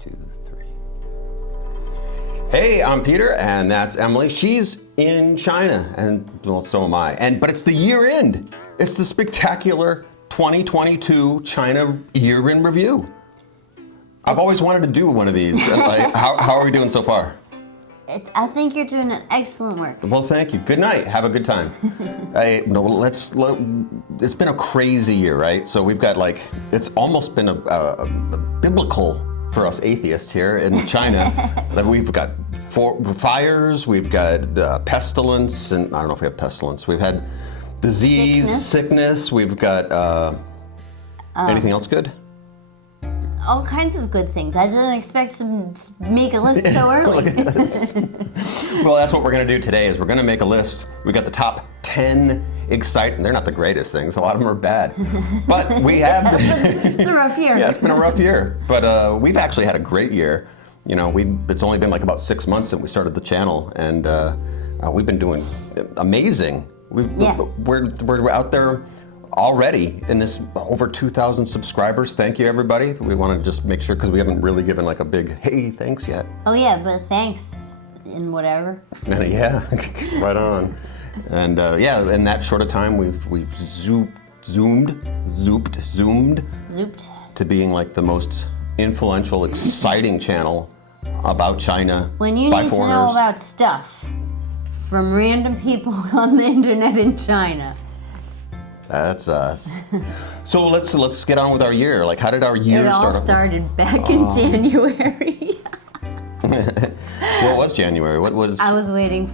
2, 3. Hey, I'm Peter, and that's Emily. She's in China, and well, so am I. But it's the year end. It's the spectacular 2022 China Year in Review. I've always wanted to do one of these. How are we doing so far? I think you're doing an excellent work. Well, thank you. Good night. Have a good time. It's been a crazy year, right? So we've got it's almost been a biblical for us atheists here in China. We've got fires, we've got pestilence, and I don't know if we have pestilence. We've had disease, sickness. We've got anything else good? All kinds of good things. I didn't expect to make a list so early. Well, that's what we're going to do today. Is we're going to make a list. We got the top 10 exciting. They're not the greatest things. A lot of them are bad, but we have. It's a rough year. Yeah, it's been a rough year, but we've actually had a great year. You know, it's only been about 6 months since we started the channel, and we've been doing amazing. We're out there already in this over 2,000 subscribers. Thank you, everybody. We want to just make sure, because we haven't really given a big hey thanks yet. Oh yeah, but thanks and whatever. Yeah, right on. And in that short of time, we've zoomed to being the most influential, exciting channel about China. When you need to know about stuff from random people on the internet in China. That's us. So let's get on with our year. How did our year start? It all started back in January. What was January? What was? I was waiting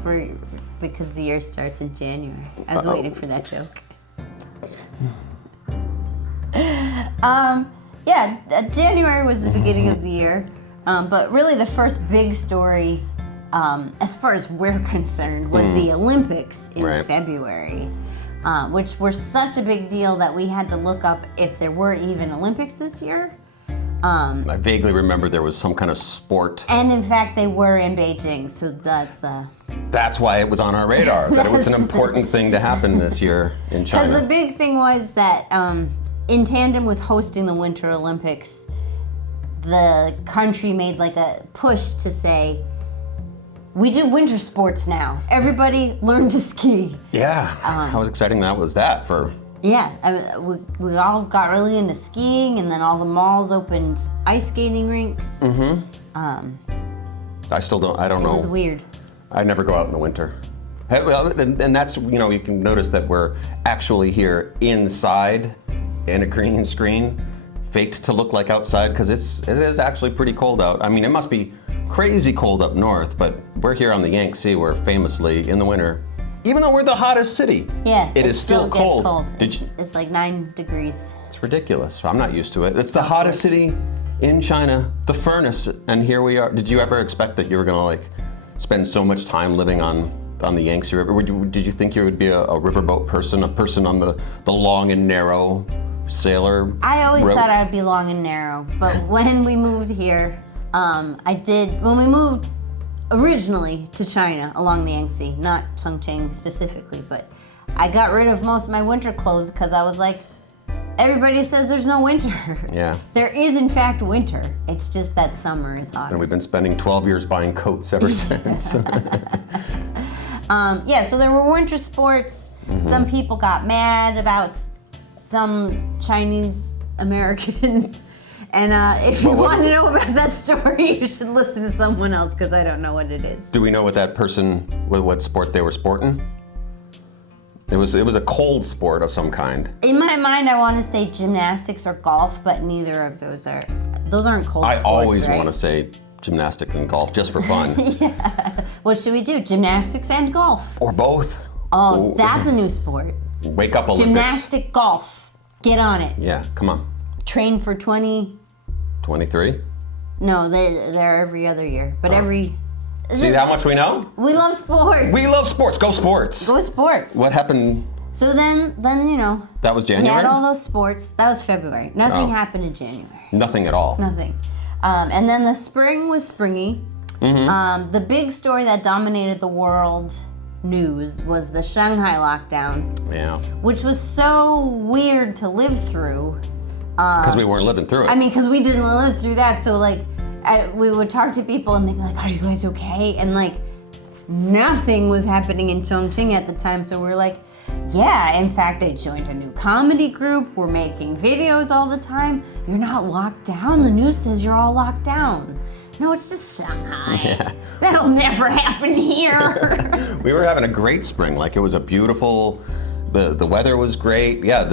because the year starts in January. I was waiting for that joke. January was the beginning of the year, but really the first big story, as far as we're concerned, was the Olympics in February. Which were such a big deal that we had to look up if there were even Olympics this year. I vaguely remember there was some kind of sport. And in fact, they were in Beijing, so that's why it was on our radar, that it was an important thing to happen this year in China. Because the big thing was that in tandem with hosting the Winter Olympics, the country made a push to say, we do winter sports now. Everybody learn to ski. Yeah, how exciting that was for... Yeah, we all got really into skiing, and then all the malls opened ice skating rinks. Mm-hmm. I don't know. It was weird. I never go out in the winter. And that's, you can notice that we're actually here inside in a green screen, faked to look like outside, because it is actually pretty cold out. I mean, it must be crazy cold up north, but we're here on the Yangtze, where famously in the winter, even though we're the hottest city, it is still cold. It's 9 degrees. It's ridiculous. I'm not used to it. It's the hottest city in China, the furnace, and here we are. Did you ever expect that you were going to spend so much time living on the Yangtze River? Did you think you would be a riverboat person, a person on the long and narrow sailor? I always thought I would be long and narrow, but when we moved here, when we moved originally to China along the Yangtze, not Chongqing specifically, but I got rid of most of my winter clothes because I was like, everybody says there's no winter. Yeah. There is in fact winter. It's just that summer is hotter. And we've been spending 12 years buying coats ever since. So there were winter sports. Mm-hmm. Some people got mad about some Chinese American. And if you want to know about that story, you should listen to someone else, because I don't know what it is. Do we know what that person, what sport they were sporting? It was a cold sport of some kind. In my mind, I want to say gymnastics or golf, but neither of those aren't cold sports, I always want to say gymnastics and golf, just for fun. Yeah. What should we do? Gymnastics and golf? Or both. Oh, that's a new sport. Wake up Olympics. Gymnastic golf. Get on it. Yeah, come on. Train for 23? No, they're every other year. But See how much we know? We love sports. We love sports. Go sports. Go sports. What happened? So then That was January? We had all those sports. That was February. Nothing happened in January. Nothing at all. Nothing. And then the spring was springy. Mm-hmm. The big story that dominated the world news was the Shanghai lockdown. Yeah. Which was so weird to live through. Because we weren't living through it. I mean, because we didn't live through that. So we would talk to people and they'd be like, "Are you guys okay?" And like, nothing was happening in Chongqing at the time, so we're like, yeah, in fact, I joined a new comedy group. We're making videos all the time. You're not locked down. The news says you're all locked down. No, it's just Shanghai. Yeah. That'll never happen here. We were having a great spring. Like, it was a beautiful, the weather was great. Yeah,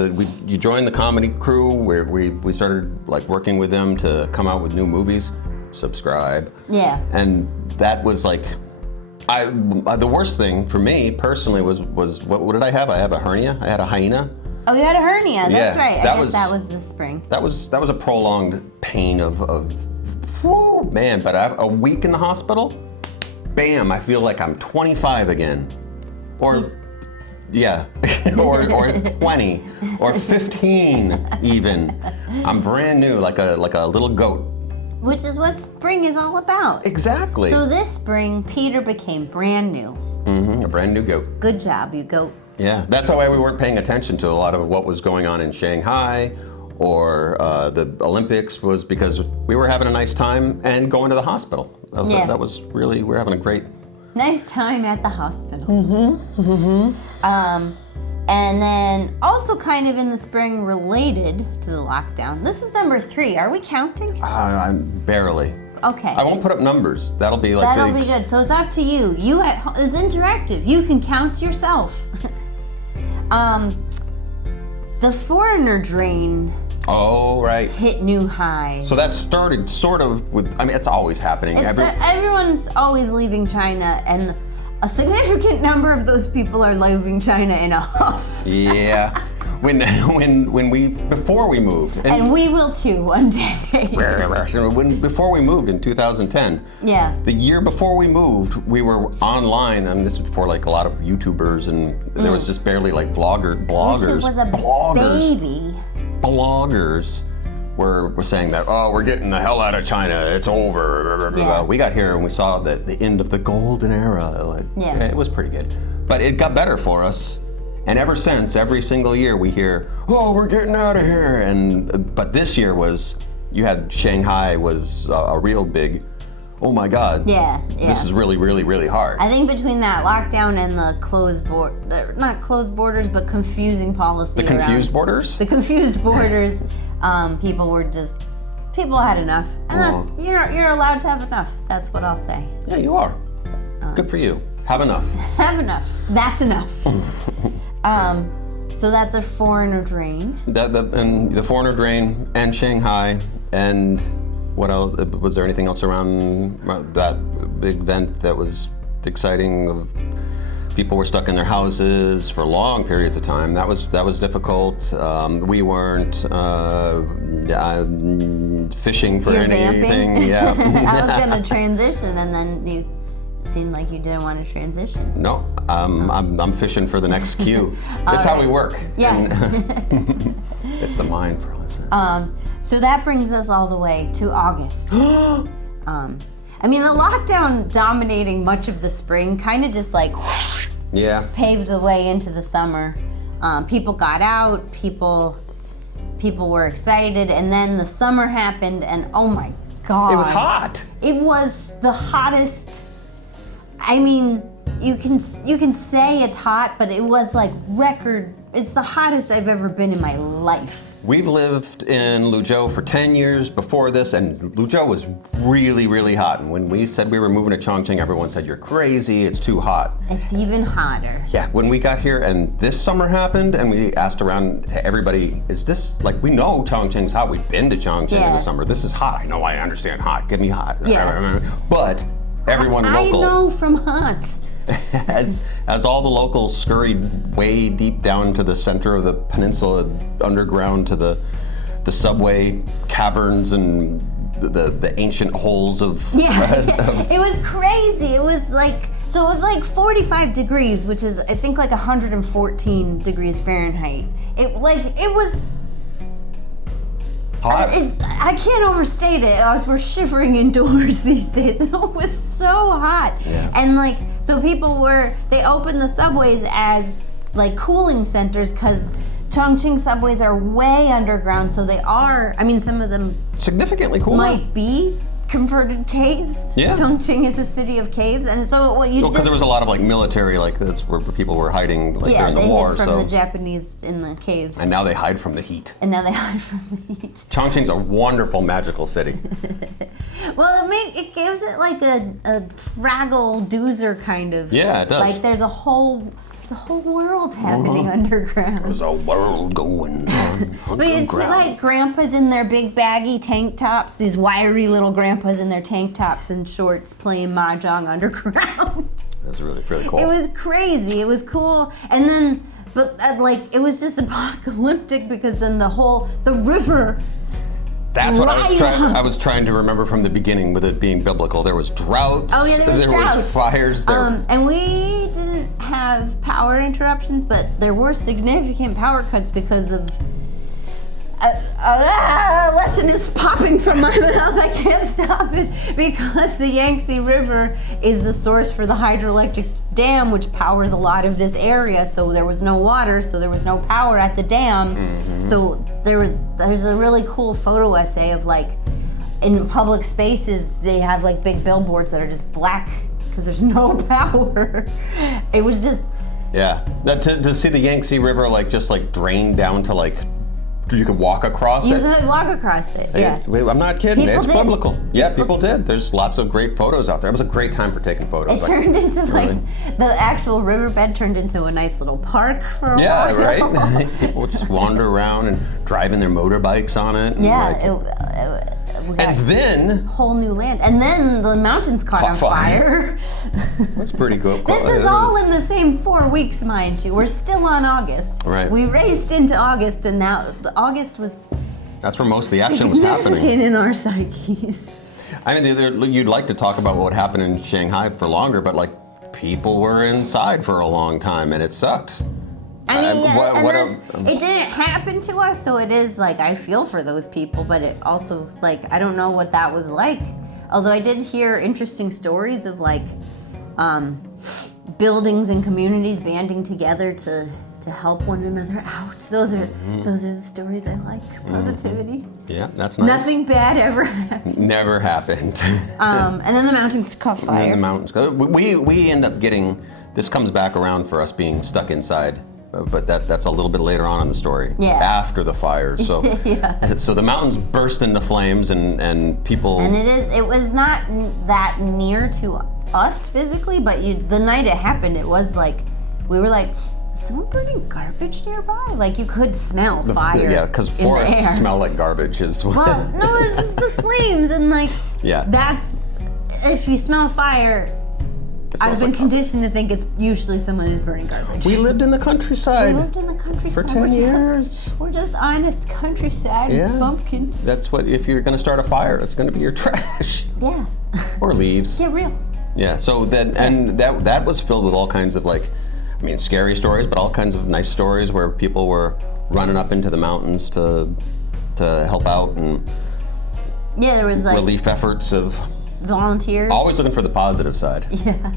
you joined the comedy crew where we started like working with them to come out with new movies. Subscribe. Yeah. And that was like, the worst thing for me personally was what did I have? I have a hernia. I had a hyena. Oh, you had a hernia. That's Yeah, right. I that guess was- that was the spring. That was a prolonged pain of whoo, man. But a week in the hospital, bam! I feel like I'm 25 again, or yeah, or 20, or 15 even. I'm brand new, like a little goat. Which is what spring is all about. Exactly. So this spring, Peter became brand new. A brand new goat. Good job, you goat. Yeah, that's why we weren't paying attention to a lot of what was going on in Shanghai or the Olympics, was because we were having a nice time and going to the hospital. Yeah. That was really, we're having a great. Nice time at the hospital. And then also kind of in the spring related to the lockdown. This is number 3. Are we counting? I'm barely. Okay. I won't put up numbers. That'll be like That'll be good. So it's up to you. You at home, it's interactive. You can count yourself. The foreigner drain Oh, right. hit new highs. So that started sort of with, I mean, it's always happening. Everyone's always leaving China, and a significant number of those people are leaving China in a huff. Yeah. Before we moved. And we will too one day. Before we moved in 2010. Yeah. The year before we moved, we were online, and this is before like a lot of YouTubers, and there was just barely like bloggers. Which was a baby. Bloggers were saying that, oh, we're getting the hell out of China, it's over. Yeah. We got here and we saw that the end of the golden era. Yeah. It was pretty good. But it got better for us. And ever since, every single year we hear, oh, we're getting out of here. But this year you had Shanghai was a real big, oh my God. Yeah. This is really, really, really hard. I think between that lockdown and the not closed borders, but confusing policy. The confused borders? The confused borders, people had enough. And that's, you're allowed to have enough. That's what I'll say. Yeah, you are. Good for you. Have enough. Have enough. That's enough. So that's a foreigner drain. And the foreigner drain and Shanghai, and what else? Was there anything else around that big event that was exciting? People were stuck in their houses for long periods of time. That was difficult. We weren't fishing for anything. Vamping? Yeah. I was gonna transition, and then you seemed like you didn't want to transition. No, I'm fishing for the next cue. That's how we work. Yeah. It's the mind process. So that brings us all the way to August. I mean, the lockdown dominating much of the spring kind of just like whoosh, Yeah. paved the way into the summer. People got out, people were excited, and then the summer happened, and oh my God. It was hot. It was the hottest. I mean, you can say it's hot, but it was like record. It's the hottest I've ever been in my life. We've lived in Luzhou for 10 years before this, and Luzhou was really, really hot. And when we said we were moving to Chongqing, everyone said, you're crazy, it's too hot. It's even hotter. Yeah, when we got here and this summer happened, and we asked around everybody, is this, like, we know Chongqing's hot, we've been to Chongqing in the summer, this is hot. I know, I understand hot, give me hot. Yeah. But everyone local. I know from hot. As all the locals scurried way deep down to the center of the peninsula, underground to the subway caverns and the ancient holes of. Yeah, it was crazy. It was like 45 degrees, which is I think like 114 degrees Fahrenheit. It was. Hot. I can't overstate it. We're shivering indoors these days. It was so hot. Yeah. And like, so they opened the subways as like cooling centers because Chongqing subways are way underground. So they are, I mean, some of them significantly cooler. might be converted caves. Yeah. Chongqing is a city of caves, and so what you Well, because there was a lot of like military, like that's where people were hiding like during the they war. hid from So the Japanese in the caves. and now they hide from the heat. And now they hide from the heat. Chongqing's a wonderful, magical city. Well, it gives it like a Fraggle Doozer kind of. Yeah, it does. Like there's a whole world happening underground. There's a world going on But it's underground. like grandpas in their big baggy tank tops, these wiry little grandpas in their tank tops and shorts playing mahjong underground. That's really, really cool. It was crazy. It was cool. And then, it was just apocalyptic because then the river. That's what Right I was trying to remember from the beginning with it being biblical. There was droughts. Oh, yeah, there was droughts. Fires. And we didn't have power interruptions, but there were significant power cuts because of. Lesson is popping from my mouth. I can't stop it because the Yangtze River is the source for the hydroelectric dam, which powers a lot of this area. So there was no water, so there was no power at the dam. Mm-hmm. So there's a really cool photo essay of like in public spaces they have like big billboards that are just black because there's no power. It was just to see the Yangtze River like just like drain down to like. You could walk across you it. could walk across it. Yeah. I'm not kidding. People It's did. biblical. Yeah, people did. There's lots of great photos out there. It was a great time for taking photos. It turned into the actual riverbed turned into a nice little park for a while. Yeah, right? People would just wander around and driving their motorbikes on it. And we got and then whole new land. And then the mountains caught on fire. That's pretty cool. This is all in the same 4 weeks, mind you. We're still on August. Right. We raced into August, and now August was That's where most of the action was happening. significant in our psyches. I mean, you'd like to talk about what happened in Shanghai for longer, but like people were inside for a long time, and it sucked. I mean, it didn't happen to us, so it is like I feel for those people, but it also like I don't know what that was like. Although I did hear interesting stories of like buildings and communities banding together to help one another out. Those are the stories I like. Positivity. Yeah, that's nice. Nothing bad ever happened. Never happened. And then the mountains caught fire. And then the mountains. We end up getting. This comes back around for us being stuck inside. But that's a little bit later on in the story. Yeah. After the fire. So so the mountains burst into flames and people. And it was not that near to us physically, but the night it happened, it was like we were like, is someone burning garbage nearby? Like you could smell fire. Yeah, because forests smell like garbage as well. Well, no, it's just the flames and like that's if you smell fire. I've been conditioned to think it's usually someone who's burning garbage. We lived in the countryside. We lived in the countryside for 10 years. We're just honest countryside bumpkins. That's what, if you're going to start a fire, it's going to be your trash. Yeah. Or leaves. Get real. Yeah, so that was filled with all kinds of like, I mean, scary stories, but all kinds of nice stories where people were running up into the mountains to help out and there was like relief efforts of volunteers. Always looking for the positive side. Yeah.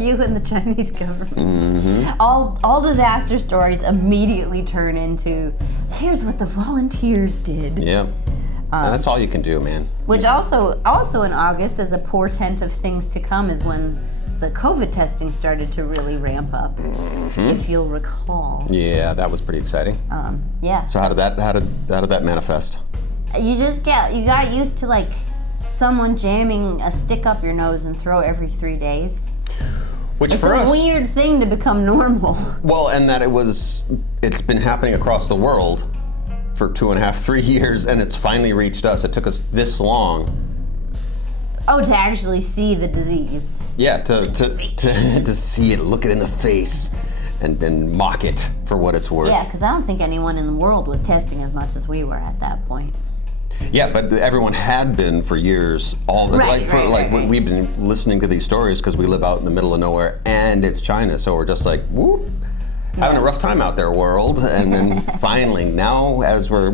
You and the Chinese government. Mm-hmm. All disaster stories immediately turn into, here's what the volunteers did. Yeah. And that's all you can do, man. Which also in August, as a portent of things to come, is when the COVID testing started to really ramp up, if you'll recall. Yeah, that was pretty exciting. Yeah. So how did that manifest? You got used to like someone jamming a stick up your nose and throw every 3 days. Which it's for us, a weird thing to become normal. Well, and that it's been happening across the world for 2.5, 3 years, and it's finally reached us. It took us this long. Oh, to actually see the disease. Yeah, to see it, look it in the face, and mock it for what it's worth. Yeah, because I don't think anyone in the world was testing as much as we were at that point. Yeah, but everyone had been for years. We've been listening to these stories because we live out in the middle of nowhere, and it's China, so we're just like, whoop, having a rough time out there, world. And then finally, now as we're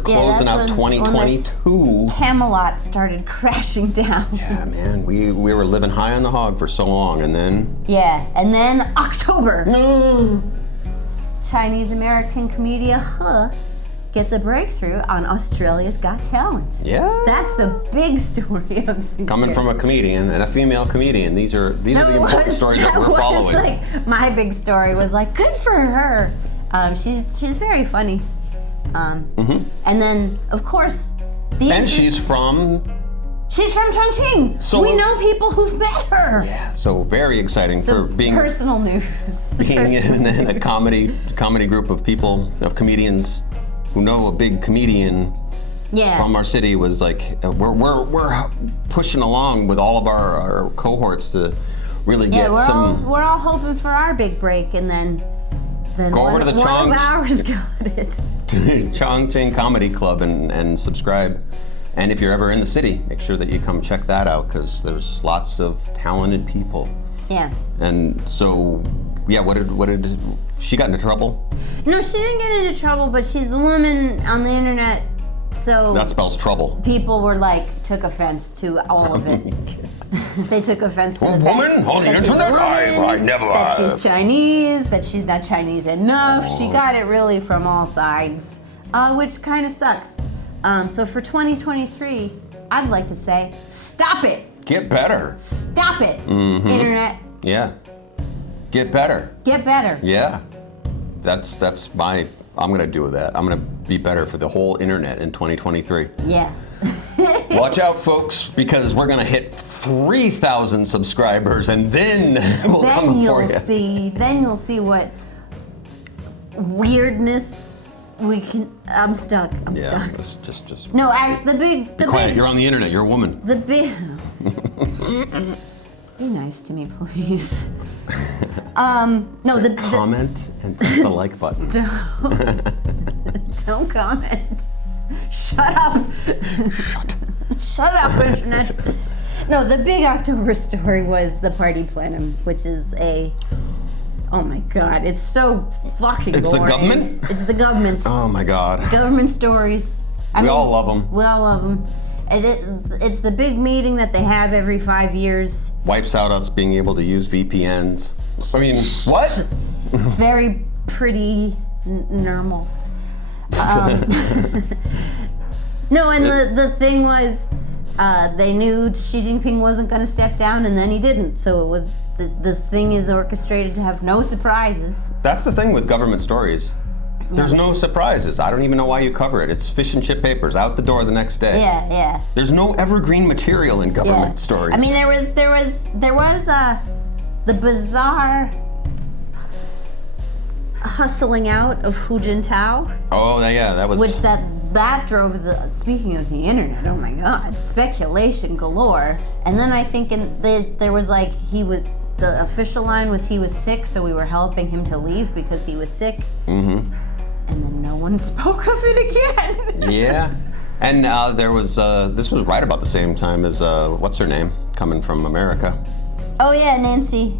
closing out 2022, Camelot started crashing down. Yeah, man, we were living high on the hog for so long, and then October. No. Chinese American comedian gets a breakthrough on Australia's Got Talent. Yeah. That's the big story of the Coming year. from a comedian and a female comedian. These are the important stories that we're following. Like my big story was like, good for her. She's very funny. And then of course she's from Chongqing. So we know people who've met her. Yeah, so very exciting for being personal news. Being in a comedy group of people, of comedians who know a big comedian from our city was like we're pushing along with all of our cohorts to really get we're all hoping for our big break, and then go over to the one of ours got it. Chongqing Comedy Club and subscribe. And if you're ever in the city, make sure that you come check that out because there's lots of talented people. Yeah. And so, yeah, what did she got into trouble? No, she didn't get into trouble, but she's the woman on the internet, so that spells trouble. People were took offense to all of it. They took offense to the woman on the internet? I never. That she's Chinese, that she's not Chinese enough. She got it really from all sides, which kind of sucks. So for 2023, I'd like to say, stop it. Get better. Stop it, internet. Yeah. Get better. Get better. Yeah. That's my. I'm gonna do that. I'm gonna be better for the whole internet in 2023. Yeah. Watch out, folks, because we're gonna hit 3,000 subscribers, and then we'll come for you. Then you'll see what weirdness we can. I'm stuck. I'm stuck. Just. No, the big. Quiet. You're on the internet. You're a woman. The big. Be nice to me, please. Comment and press the like button. Don't comment. Shut up. Shut up, internet. No, the big October story was the party plenum, which is oh my God, it's so fucking boring. It's the government? It's the government. Oh my God. Government stories. We all love them. We all love them. It's the big meeting that they have every 5 years. Wipes out us being able to use VPNs. I mean, what? Very pretty normals. No, and the thing was, they knew Xi Jinping wasn't going to step down, and then he didn't. So it was this thing is orchestrated to have no surprises. That's the thing with government stories. There's no surprises. I don't even know why you cover it. It's fish and chip papers out the door the next day. Yeah. There's no evergreen material in government stories. I mean, there was the bizarre hustling out of Hu Jintao. Oh yeah, that was. Which that drove the. Speaking of the internet, oh my God, speculation galore. And then I think there was the official line was he was sick, so we were helping him to leave because he was sick. Mm-hmm. And then no one spoke of it again. Yeah. And there was, this was right about the same time as, what's her name, coming from America? Oh yeah, Nancy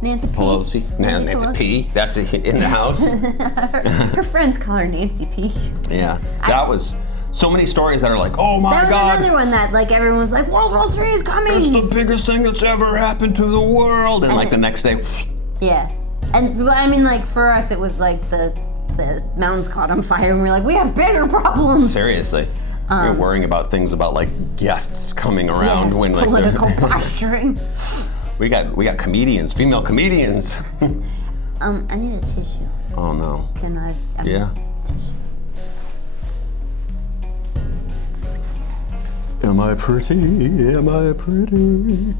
Pelosi. Nancy P. That's in the house. Her friends call her Nancy P. Yeah. That was so many stories that are like, oh my God. That was another one that everyone's like, World War III is coming. It's the biggest thing that's ever happened to the world. And the next day. Yeah. And I mean, for us, it was like the mountains caught on fire, and we're like, we have bigger problems. Seriously. We're worrying about things about guests coming around when political posturing. We got comedians, female comedians. I need a tissue. Oh no. Can I? Yeah. Tissue. Am I pretty? Am I pretty?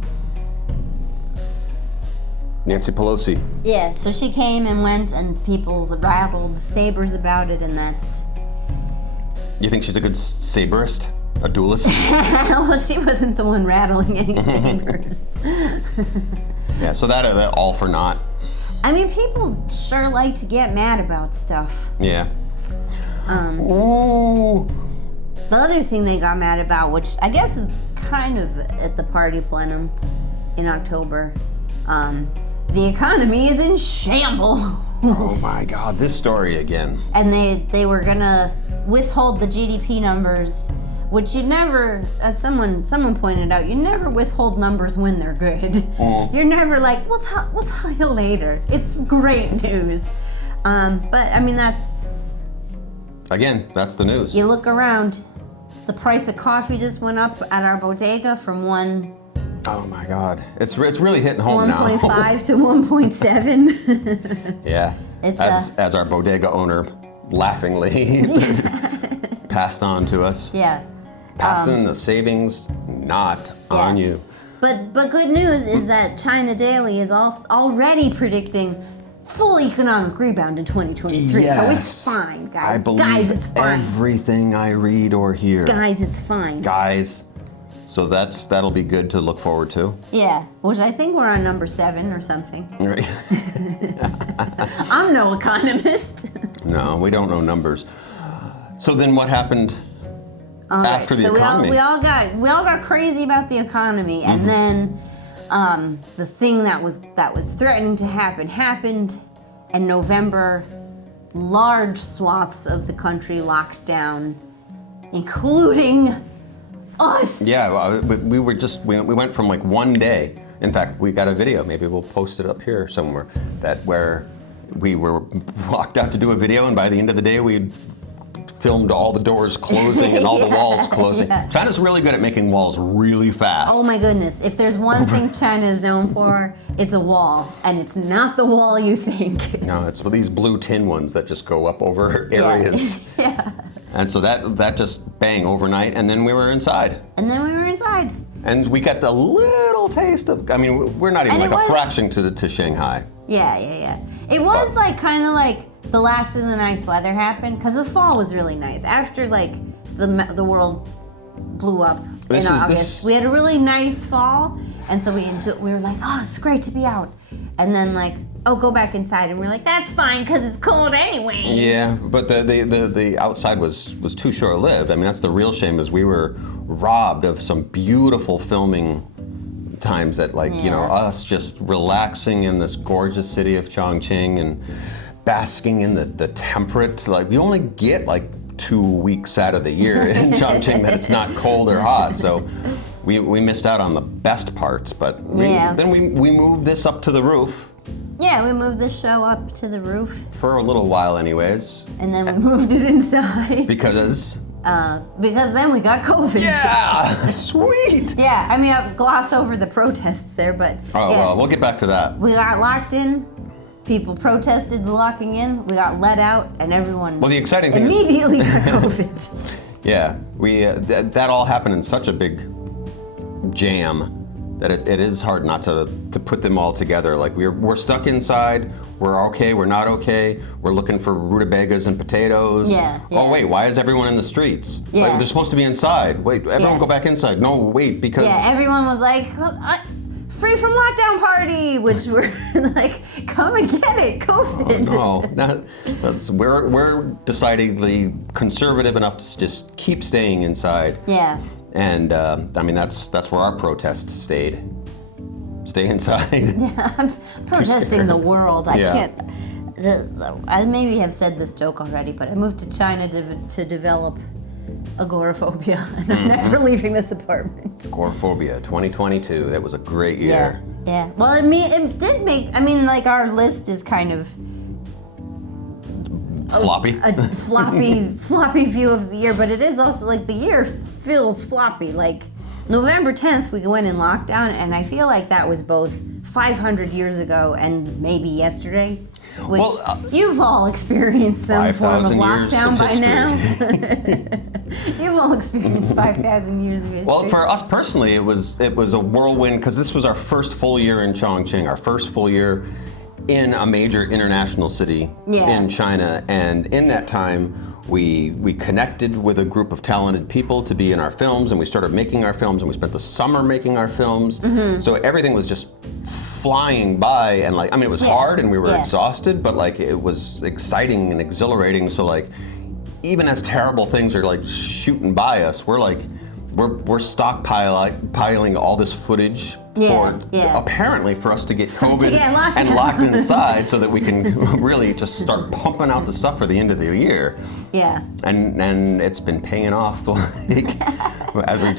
Nancy Pelosi. Yeah, so she came and went, and people rattled sabers about it, and that's. You think she's a good saberist? A duelist? Well, she wasn't the one rattling any sabers. Yeah, so that all for naught. I mean, people sure like to get mad about stuff. Yeah. Ooh. The other thing they got mad about, which I guess is kind of at the party plenum in October, the economy is in shambles. Oh my God, this story again. And they were gonna withhold the GDP numbers, which you never, as someone pointed out, you never withhold numbers when they're good. You're never like, we'll tell you later. It's great news. But I mean, that's. again, that's the news. You look around, the price of coffee just went up at our bodega from Oh my God, it's really hitting home now. 1.5 to 1.7. Yeah, as our bodega owner laughingly passed on to us. Yeah. Passing the savings not on you. But good news is that China Daily is already predicting full economic rebound in 2023. Yes. So it's fine, guys. I believe guys, it's fine. everything I read or hear. Guys, it's fine. Guys. So that'll be good to look forward to. Yeah, which I think we're on number 7 or something. Right. I'm no economist. No, we don't know numbers. So then what happened after the economy? We all got crazy about the economy, and then the thing that was threatening to happen happened. In November, large swaths of the country locked down, including us. Yeah, we went from like one day. In fact, we got a video. Maybe we'll post it up here somewhere. Where we were locked out to do a video, and by the end of the day, we filmed all the doors closing and all the walls closing. Yeah. China's really good at making walls really fast. Oh my goodness. If there's one thing China is known for, it's a wall. And it's not the wall you think. No, it's these blue tin ones that just go up over areas. Yeah. And so that just bang overnight, and then we were inside. And we got a little taste of, I mean, we're not even like a fraction to Shanghai. Yeah. It was like kind of like the last of the nice weather happened, because the fall was really nice. After like the world blew up in August, we had a really nice fall, and so we were like, oh, it's great to be out. And then like, oh, go back inside, and we're like, that's fine because it's cold anyways. Yeah, but the outside was too short-lived. I mean, that's the real shame, is we were robbed of some beautiful filming times that, like, you know, us just relaxing in this gorgeous city of Chongqing and basking in the temperate, like, we only get like 2 weeks out of the year in Chongqing that it's not cold or hot, so we missed out on the best parts, but then we moved this up to the roof. Yeah, we moved the show up to the roof. For a little while anyways. And then we moved it inside. Because then we got COVID. Yeah, sweet. Yeah, I mean, I'll gloss over the protests there, but well, we'll get back to that. We got locked in. People protested the locking in. We got let out, and everyone the exciting thing immediately got COVID. Yeah, we that all happened in such a big jam that it is hard not to put them all together. Like we're stuck inside. We're okay. We're not okay. We're looking for rutabagas and potatoes. Yeah. Oh wait, why is everyone in the streets? Yeah. Like, they're supposed to be inside. Wait, everyone go back inside. No, wait, because everyone was like, free from lockdown party, which we're like, come and get it, COVID. Oh, no, we're decidedly conservative enough to just keep staying inside. Yeah. And I mean, that's where our protest stayed. Stay inside. Yeah, I'm protesting the world. I can't. I maybe have said this joke already, but I moved to China to develop agoraphobia, and I'm never leaving this apartment. Agoraphobia 2022. That was a great year. Yeah. Well, it did make. I mean, like, our list is kind of floppy. A floppy view of the year, but it is also like the year feels floppy. Like November 10th, we went in lockdown, and I feel like that was both 500 years ago and maybe yesterday, which you've all experienced some form of lockdown by now. You've all experienced 5,000 years of history. Well, for us personally, it was a whirlwind, because this was our first full year in Chongqing, our first full year in a major international city in China, and in that time, we connected with a group of talented people to be in our films, and we started making our films, and we spent the summer making our films. So everything was just flying by, and like, I mean, it was hard and we were exhausted, but like, it was exciting and exhilarating. So like, even as terrible things are like shooting by us, we're stockpiling all this footage apparently for us to get COVID and locked inside, so that we can really just start pumping out the stuff for the end of the year. Yeah. And it's been paying off. Like,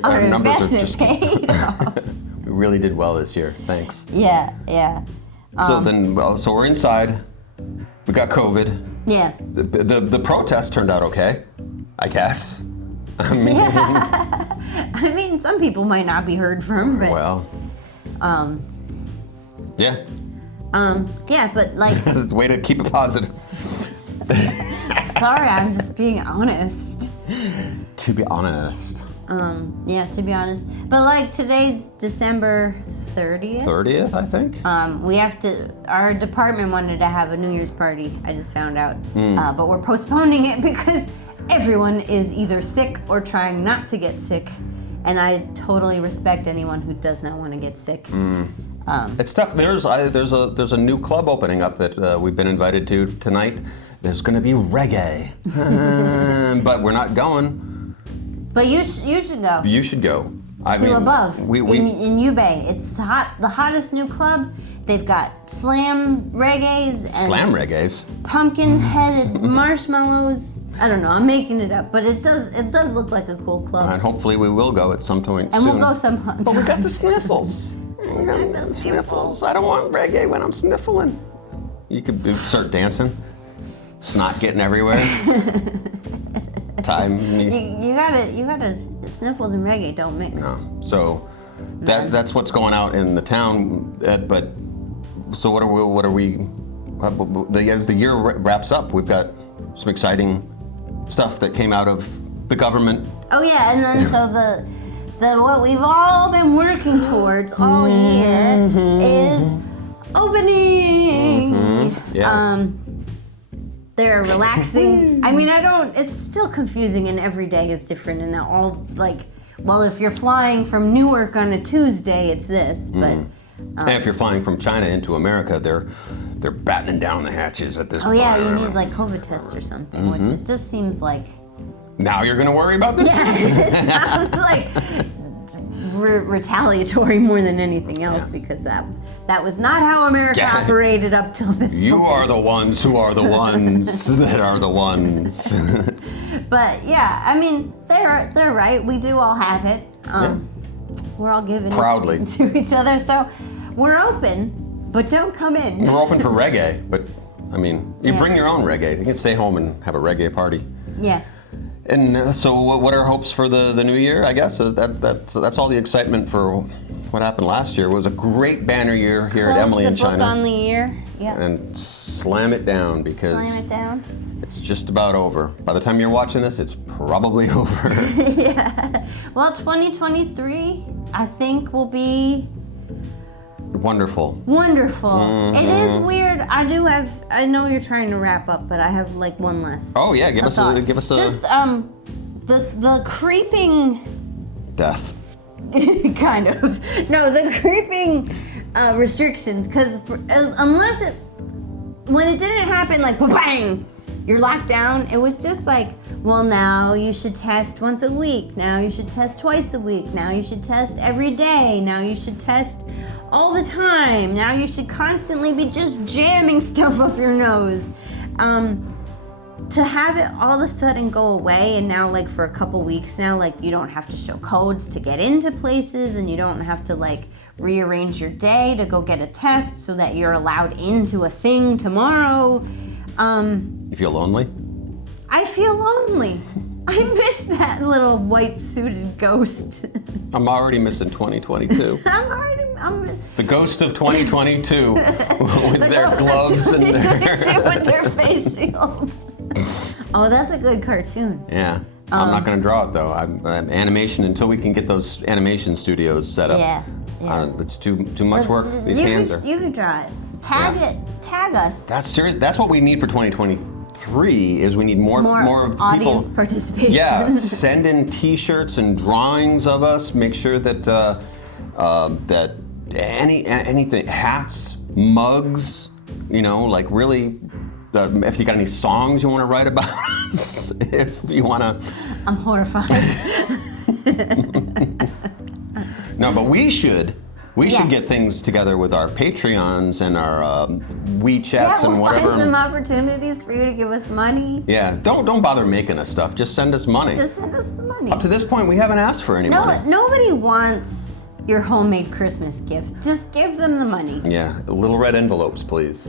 our numbers are just paid off. We really did well this year. Thanks. Yeah. So we're inside. We got COVID. Yeah. The protest turned out okay, I guess. I mean, I mean, some people might not be heard from, but well, yeah. yeah, but like, It's a way to keep it positive. sorry, I'm just being honest. To be honest. Yeah, to be honest. But like today's December 30th. 30th, I think. We have to, our department wanted to have a New Year's party, I just found out. But we're postponing it because everyone is either sick or trying not to get sick. And I totally respect anyone who does not want to get sick. It's tough. There's a new club opening up that we've been invited to tonight. There's going to be reggae, but we're not going. But you should go. You should go. To Above in 𝗖𝗵cie. It's hot, the hottest new club. They've got slam reggaes and slam reggaes. pumpkin-headed marshmallows. I don't know. I'm making it up, but it does look like a cool club. And hopefully we will go at some point And soon. we'll go sometime. But we got the sniffles. We got the sniffles. I don't want reggae when I'm sniffling. You could start dancing. Snot getting everywhere. Time. You gotta sniffles and reggae don't mix. No. So that's what's going out in the town. But so what are we? As the year wraps up, we've got some exciting stuff that came out of the government. Oh yeah, and then so the what we've all been working towards all year is opening. Yeah. They're relaxing. I mean, it's still confusing and every day is different and all like, well, if you're flying from Newark on a Tuesday, it's this, but. And if you're flying from China into America, they're battening down the hatches at this point. Oh yeah, you need like COVID tests or something, which it just seems like. Now you're gonna worry about this? Yeah, it sounds like retaliatory more than anything else because that was not how America operated up till this You moment. are the ones who are the ones that are the ones. But yeah, I mean, they're right. We do all have it. We're all giving Proudly. it to each other. So we're open, but don't come in. We're open for reggae, but I mean, you bring your own reggae. You can stay home and have a reggae party. Yeah. And so what are hopes for the new year, I guess? That's all the excitement for what happened last year. It was a great banner year here at Emily in Close the book China. on the year. Yeah. And slam it down because Slam it down. it's just about over. By the time you're watching this, it's probably over. Yeah. Well, 2023, I think, will be Wonderful. wonderful. It is weird. I know you're trying to wrap up, but I have like one last. Oh yeah, give us thought. a Just the creeping death. kind of the creeping restrictions because unless when it didn't happen like bang, you're locked down. It was just like, well, now you should test once a week. Now you should test twice a week. Now you should test every day. Now you should test all the time. Now you should constantly be just jamming stuff up your nose. To have it all of a sudden go away, and now like for a couple weeks now, like you don't have to show codes to get into places, and you don't have to like rearrange your day to go get a test so that you're allowed into a thing tomorrow. You feel lonely? I feel lonely. I miss that little white suited ghost. I'm already missing 2022. I'm The ghost of 2022 with their ghost of gloves and their 2022 with their face shields. Oh, that's a good cartoon. Yeah. I'm not going to draw it though. I'm animation until we can get those animation studios set up. Yeah. It's too much work. These hands are. You can draw it. Tag us. That's serious. That's what we need for 2023. Is we need more of the audience people. participation. Yeah, send in T-shirts and drawings of us. Make sure that that anything, hats, mugs. You know, like really. If you got any songs you want to write about us, if you want to. I'm horrified. No, but we should get things together with our Patreons and our WeChats and whatever. Find some opportunities for you to give us money. Yeah, don't bother making us stuff. Just send us money. Just send us the money. Up to this point, we haven't asked for any money. Nobody wants your homemade Christmas gift. Just give them the money. Yeah, the little red envelopes, please.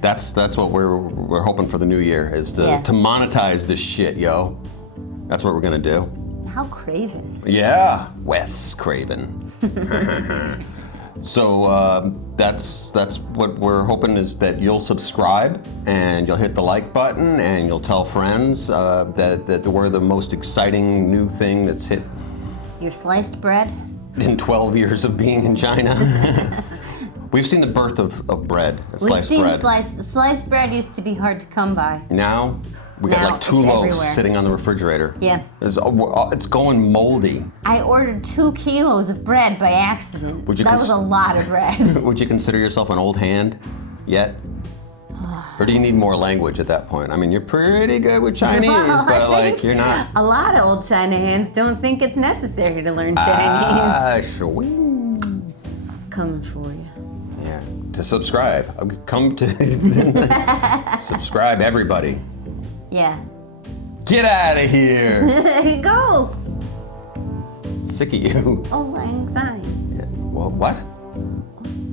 That's what we're hoping for the new year is to monetize this shit, yo. That's what we're gonna do. How craven. Yeah, Wes Craven. So that's what we're hoping is that you'll subscribe and you'll hit the like button and you'll tell friends that we're the most exciting new thing that's hit Your sliced bread? in 12 years of being in China. We've seen the birth of bread, sliced bread. Sliced bread used to be hard to come by. Now, we got Now like 2 it's loaves everywhere. sitting on the refrigerator. Yeah. It's going moldy. I ordered 2 kilos of bread by accident. Would you That was a lot of bread. Would you consider yourself an old hand yet? Or do you need more language at that point? I mean, you're pretty good with Chinese, Well, but I like think you're not. A lot of old China hands don't think it's necessary to learn Chinese. Coming for you. Yeah. To subscribe. Come to subscribe, everybody. Yeah. Get out of here. There you go. Sick of you. Old Lang Syne. Yeah. Well, what?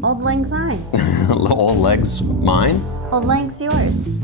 Old Lang Syne. Old legs mine? Old Lang's yours.